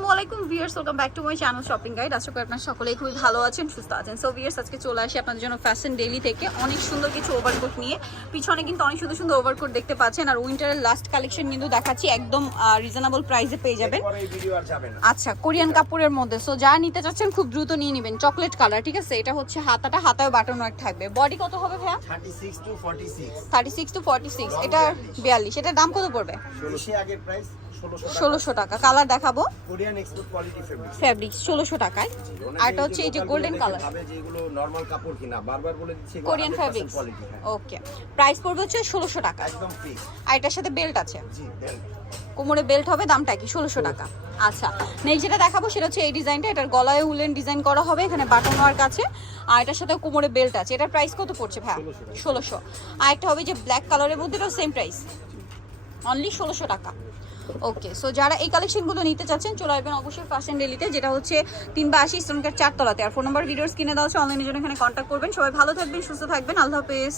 আসসালামু আলাইকুম viewers welcome back to my channel shopping guide. আশা করি আপনারা সকলেই খুবই ভালো আছেন সুস্থ আছেন। সো ভিউয়ার্স আজকে চলে আসি আপনাদের জন্য ফ্যাশন ডেইলি থেকে। অনেক সুন্দর কিছু ওভারকোট নিয়ে। পিছনে কিন্তু অনেক সুন্দর সুন্দর ওভারকোট দেখতে পাচ্ছেন। আর উইন্টারের লাস্ট কালেকশন কিন্তু দেখাচ্ছি একদম রিজনেবল প্রাইসে পেয়ে যাবেন। আচ্ছা কোরিয়ান কাপড়ের মধ্যে। সো যা নিতে চাচ্ছেন খুব দ্রুত নিয়ে নেবেন। চকলেট কালার ঠিক আছে? এটা হচ্ছে হাতাটা হাতায় বাটন ওয়ার্ক থাকবে। বডি কত হবে ভাইয়া? 36 to 46 thirty six to forty six এটা বিয়াল্লিশ। এটার দাম কত পড়বে? 16 আগের প্রাইস 1600 ষোলোশো টাকা। কালার দেখাবো। Korean export quality fabric fabric ষোলোশো টাকায়। আর এটা হচ্ছে এই যে গোল্ডেন কালার ভাবে যে এগুলো নরমাল কাপড় কিনা বারবার বলে দিচ্ছি কোরিয়ান 100% কোয়ালিটি হ্যাঁ। ওকে প্রাইস পড়বে হচ্ছে ষোলোশো টাকা। একদম ফিক্স আর এটার সাথে বেল্ট আছে। জি বেল্ট কোমরে বেল্ট হবে দামটা কি ষোলোশো টাকা। আচ্ছা নেক্সট যেটা দেখাবো সেটা হচ্ছে এই ডিজাইনটা এটার গলায় উলেন ডিজাইন করা হবে এখানে বাটন ওয়ার্ক আছে। আর এটার সাথে কোমরে বেল্ট আছে। এটার প্রাইস কত পড়ছে ভাই ষোলোশো আর একটা হবে যে ব্ল্যাক কালারের মধ্যে সেম প্রাইস অনলি ষোলোশো টাকা। ওকে সো যারা এই কালেকশনগুলো নিতে চাচ্ছেন, চলে আসবেন অবশ্যই ফ্যাশন ডেলিতে যেটা হচ্ছে তিন বা আশি স্টোনকার চারতলাতে। আর ফোন নাম্বার ভিডিওস কিনে দেওয়া হচ্ছে অনলাইনের জন্য এখানে কন্ট্যাক্ট করবেন। সবাই ভালো থাকবেন, সুস্থ থাকবেন। আল্লাহ হাফেজ।